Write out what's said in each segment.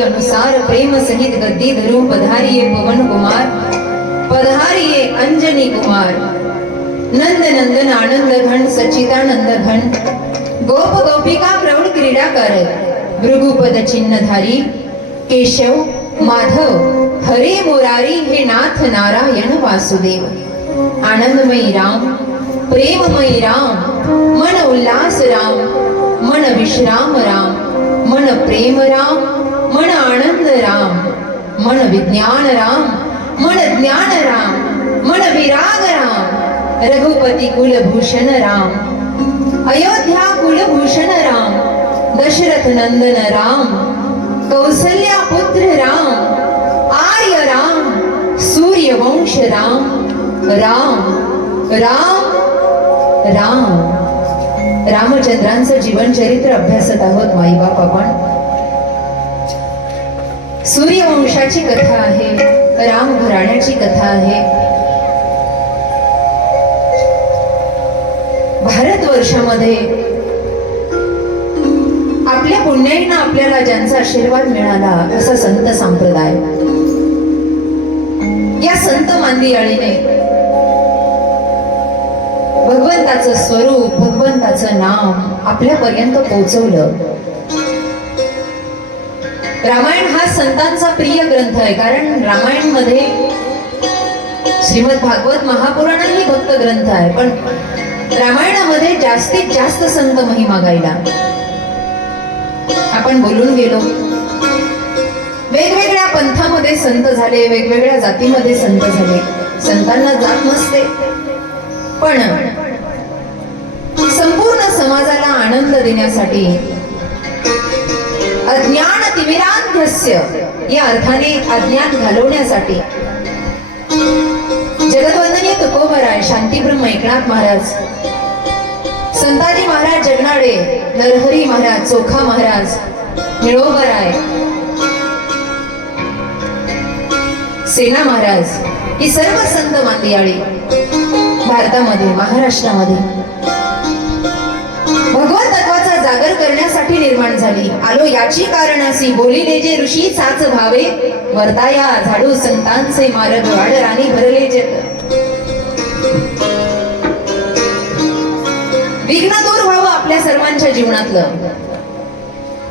वाणी अनुसार प्रेम सहित गद्दी धरू पधारिये पवन कुमार पधारिये अंजनी कुमार नंद नंदन आनंद घन सच्चिदानंद घन गोप गोपिका प्रौढ क्रीडा कर भृगुपद चिन्हधारी केशव माधव हरे मुरारी हे नाथ नारायण वासुदेव आनंदमयी राम प्रेममयी राम मन उल्लास राम मन विश्राम राम मन प्रेम राम मन आनंद राम मन विज्ञान राम मन ज्ञान राम मन विराग राम रघुपती कुलभूषण राम अयोध्या कुलभूषण राम दशरथ नंदन राम कौसल्या पुत्र राम आर्य राम सूर्यवंश राम राम राम राम रामचंद्रांचं जीवनचरित्र अभ्यासत आहोत माईबाप आपण सूर्यवंशाची कथा आहे राम घराण्याची कथा आहे. भारतवर्षामध्ये आपल्या पुण्याईनं आपल्याला ज्यांचा आशीर्वाद मिळाला असा संत संप्रदाय. या संत मांदियाळीने भगवंताचं स्वरूप भगवंताचं नाम आपल्यापर्यंत पोहोचवलं रामायण हा संतांचा प्रिय ग्रंथ आहे. कारण रामायणमध्ये श्रीमद भागवत महापुराणही भक्त ग्रंथ आहे. पण रामायणामध्ये जास्तीत जास्त संत महिमा गायला. आपण बोलून गेलो. वेगवेगळ्या पंथामध्ये संत झाले वेगवेगळ्या जातीमध्ये संत झाले. संतांना जात नसते. पण संपूर्ण समाजाला आनंद देण्यासाठी अज्ञान तिमिरांध्यस्य या अर्थाने अज्ञान घालवण्यासाठी. जगद्वंदनीय तुकोबराय शांतीब्रह्म एकनाथ महाराज संताजी महाराज जगनाडे नरहरी महाराज चोखा महाराज निळोबराय सेना महाराज ही सर्व संत मांदियाळी भारतामध्ये महाराष्ट्रामध्ये सागर करण्यासाठी निर्माण झाली. आलो याची कारणासी बोलिले जे ऋषी साच भावे वर्ताया झाडू संतांचे मार्ग वाड राणी भरले जग विघ्न दूर व्हावं आपल्या सर्वांच्या जीवनातलं.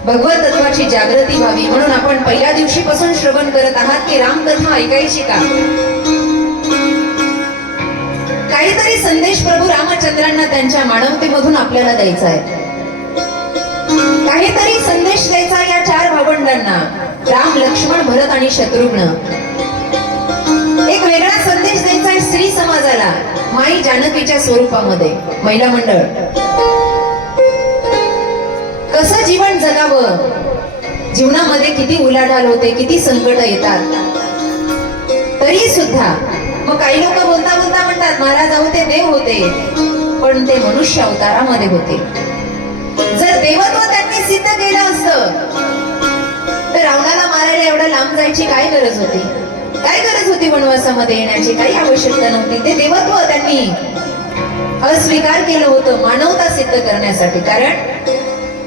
भगवत तत्वाची जागृती व्हावी. म्हणून आपण पहिल्या दिवशीपासून श्रवण करत आहात की रामकथा ऐकायची का? काहीतरी संदेश प्रभू रामचंद्रांना त्यांच्या मानवतेमधून आपल्याला द्यायचा आहे. काहीतरी संदेश द्यायचा या चार भावंडांना. राम लक्ष्मण भरत आणि शत्रुघ्न. एक वेगळा संदेश द्यायचा आहे स्त्री समाजाला माई जानकीच्या स्वरूपामध्ये. महिला मंडळ. कसं जीवन जगावं? जीवनामध्ये किती उलाढाल होते किती संकट येतात. तरी सुद्धा मग काही लोक बोलता बोलता म्हणतात महाराज होते देव होते. पण ते मनुष्य अवतारामध्ये होते. प्रसिद्ध केलं असत. तर रावणाला मारायला एवढा लांब जायची काय गरज होती? काय गरज होती वनवासामध्ये येण्याची? काही आवश्यकता नव्हती. ते देवत्व त्यांनी अस्वीकार केलं होतं मानवता सिद्ध करण्यासाठी. कारण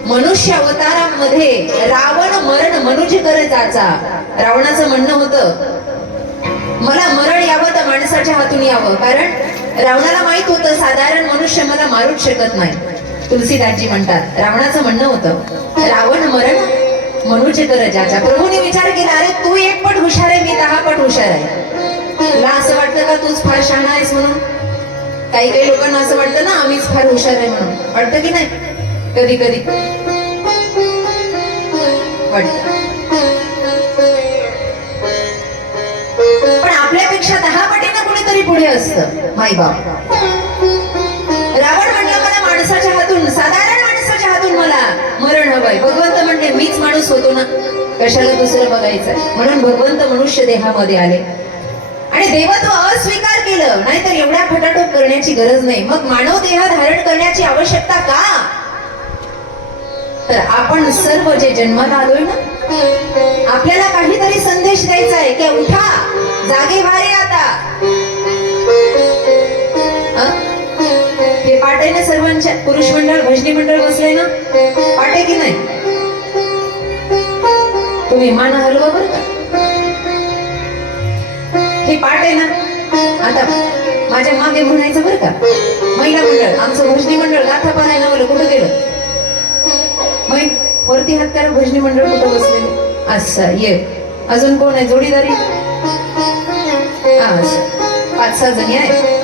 मनुष्य अवतारामध्ये रावण मरण मनुज कर जाचा. रावणाचं म्हणणं होतं मला मरण यावं तर माणसाच्या हातून यावं. कारण रावणाला माहीत होतं साधारण मनुष्य मला मारूच शकत नाही. तुलसीदासजी म्हणतात. रावणाचं म्हणणं होतं रावण मरण मनुज कर ज्याच्या. प्रभूने विचार केला अरे तू एक पट हुशार आहे मी दहा पट हुशार आहे. तुला असं वाटतं का तूच फार शहाणा आहेस म्हणून? काही काही लोकांना असं वाटतं ना आम्हीच फार हुशार आहे म्हणून. वाटतं की नाही? कधी कधी. पण आपल्यापेक्षा दहा पटीनं कुणीतरी पुढे असतं माई बाप मला मरण हवंय. भगवंत म्हणले मीच माणूस होतो ना. कशाला दुसरं बघायचं म्हणून भगवंत मनुष्य देहामध्ये आले. आणि देवत्व अस्वीकार केलं. नाहीतर एवढ्या फटाटोप करण्याची गरज नाही. मग मानव देह धारण करण्याची आवश्यकता का? तर आपण सर्व जे जन्माला आलोय ना आपल्याला काहीतरी संदेश द्यायचा आहे की उठा जागे भारे आता. पाठ आहे ना सर्वांच्या पुरुष मंडळ भजनी मंडळ बसले ना? पाठ आहे की नाही? तुम्ही मान हलवा बरं का? हे पाठ आहे ना? आता माझ्या मागे म्हणायचं बरं का? महिला मंडळ आमचं भजनी मंडळ गाथा पाहायला लावलं कुठं गेलं? वरती हात करा भजनी मंडळ कुठं बसले? असं ये. अजून कोण आहे? जोडीदारी? पाच सहा जणी आहे.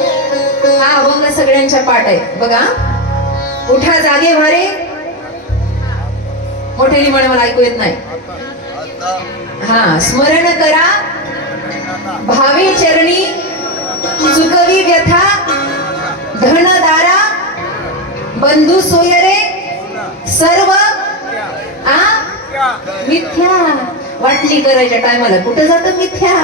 हा अभंग सगळ्यांच्या पाठ आहे बघा. उठा जागे भारे मोठ्याने म्हणे मला ऐकू येत नाही. हा स्मरण करा. भावी चरणी चुकवी व्यथा धनदारा बंधू सोयरे सर्व आ? मिथ्या. वाटणी करायच्या टायमाला कुठं जात मिथ्या?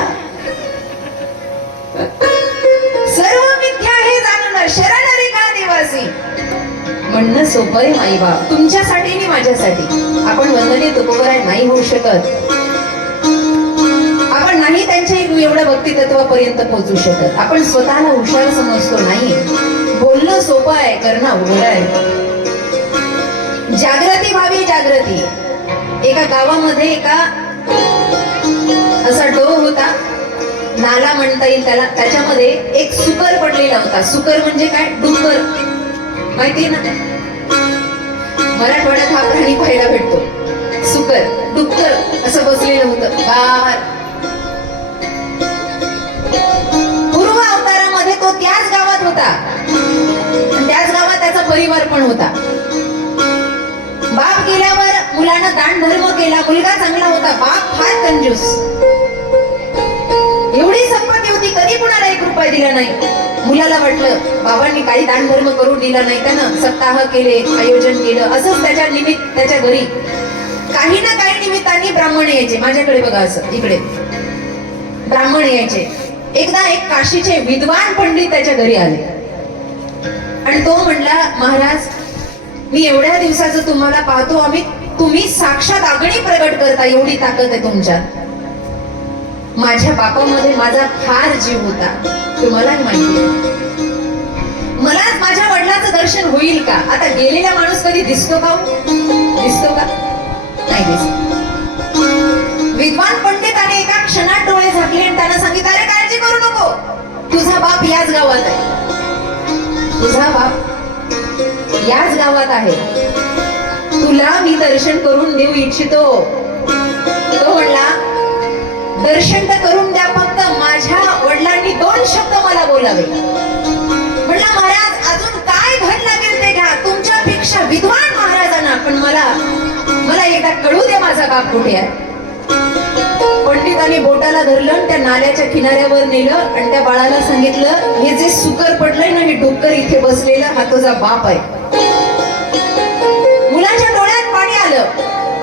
म्हणणं सोपं आहे माई बाप. तुमच्यासाठी आणि माझ्यासाठी. आपण वंदनीय तुकोबराय नाही होऊ शकत. आपण नाही त्यांच्या एवढ्या भक्तितत्वापर्यंत पोहोचू शकत. आपण स्वतःला हुशार समजतो नाही. बोलणं सोपं आहे करणं अवघड आहे. जागृती व्हावी जागृती. एका गावामध्ये एका असा डोह होता. नाला म्हणता येईल त्याला. त्याच्यामध्ये एक सुकर पडलेला होता. सुकर म्हणजे काय? डुकर माहितीये ना? मराठवाड्यात हा प्राणी पाहायला भेटतो. सुकर डुक्कर असं बसलेलं होतं. गार पूर्व अवतारामध्ये तो त्याच गावात होता. त्याच गावात त्याचा परिवार पण होता. बाप गेल्यावर मुलानं दान धर्म केला. मुलगा चांगला होता. बाप फार कंजूस. एवढी संपत्ती होती कधी कुणाला एक रुपया दिला नाही. मुलाला वाटलं बाबांनी काही दान धर्म करून दिला नाही त्यानं सप्ताह केले आयोजन केलं. असंच त्याच्या निमित्त त्याच्या घरी. काही ना काही निमित्ताने ब्राह्मण यायचे. माझ्याकडे बघा असं इकडे. ब्राह्मण यायचे. एकदा एक काशीचे विद्वान पंडित त्याच्या घरी आले. आणि तो म्हणला महाराज मी एवढ्या दिवसाचं तुम्हाला पाहतो आम्ही. तुम्ही साक्षात अग्नी प्रगट करता एवढी ताकद आहे तुमच्यात. माझ्या बापामध्ये माझा फार जीव होता. तुम्हाला माहिती. आहे मलाच माझ्या वडिलाचं दर्शन होईल का? आता गेलेला माणूस कधी दिसतो का हो? दिसतो का? नाही दिसतो. विद्वान पंडिताने एका क्षणात डोळे झाकले आणि त्यानं सांगितलं अरे काळजी करू नको. तुझा बाप याच गावात आहे. तुझा बाप याच गावात आहे. तुला मी दर्शन करून देऊ इच्छितो. तो म्हणला दर्शन तर करून द्या फक्त माझ्या दोन शब्द मला बोलावे. म्हणला महाराज अजून काय धन लागेल ते घ्या. तुमच्यापेक्षा विद्वान महाराजांना पण मला मला एकदा कळू दे माझा बाप कुठे आहे. पंडितांनी बोटाला धरलं आणि त्या नाल्याच्या किनाऱ्यावर नेलं आणि त्या बाळाला सांगितलं हे जे सुकर पडलंय ना हे डुक्कर इथे बसलेला हा तुझा बाप आहे. मुलाच्या डोळ्यात पाणी आलं.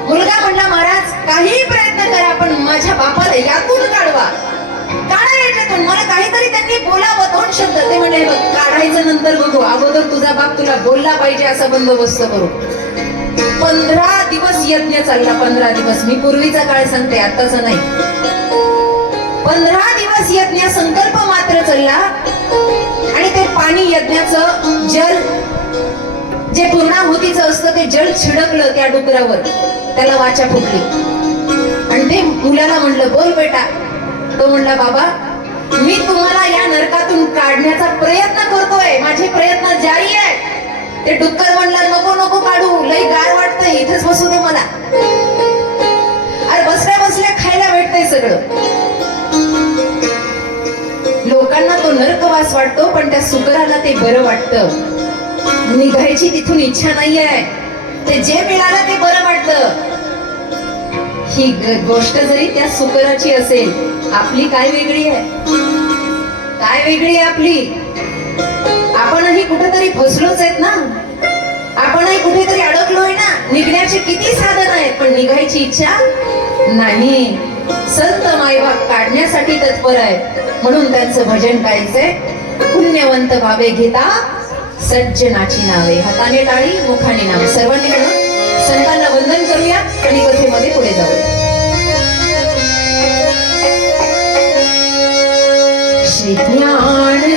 मुलगा म्हणला महाराज काही प्रयत्न करा पण माझ्या बापाला यातून काढवा. काढा याच्यातून मला काहीतरी त्यांनी बोलावं दोन शब्द. ते म्हणे "बघ, काढायचं नंतर बघू. अगोदर तुझा बाप तुला बोलला पाहिजे असा बंदोबस्त करू. पंधरा दिवस यज्ञ चालला पंधरा दिवस. मी पूर्वीचा काळ सांगते आताचा नाही. पंधरा दिवस यज्ञ संकल्प मात्र चालला. आणि ते पाणी यज्ञाचं जल जे पूर्णाहुतीचं असतं ते जल छिडकलं त्या डुकरावर. त्याला वाचा फुटली. आणि ते मुलाला म्हणलं बोल बेटा तो म्हणला बाबा मी तुम्हाला या नरकातून काढण्याचा प्रयत्न करतोय. माझे प्रयत्न जारी आहे ते डुक्कर म्हणला नको नको काढू. लई गार वाटतंय. इथेच बसू दे मला. अरे बसल्या बसल्या खायला भेटतंय सगळं. लोकांना तो नरकवास वाटतो पण त्या सुकराला ते बरं वाटतं. निघायची तिथून इच्छा नाहीये. ते जे मिळालं ते बरं वाटतं. ही गोष्ट जरी त्या सुकराची असेल आपली काय वेगळी आहे? काय वेगळी आहे आपली? आपणही कुठेतरी फसलोच आहेत ना? आपणही कुठेतरी अडकलोय ना? निघण्याचे किती साधन आहेत पण निघायची इच्छा नाही. संत मायबाप काढण्यासाठी तत्पर आहे म्हणून त्यांचं भजन करायचंय पुण्यवंत भावे घेता सज्जनाची नावे. हाताने टाळी मुखाने नाव. सर्वांनी संतांना वंदन करूया आणि कथेमध्ये पुढे जाऊ श्री ज्ञान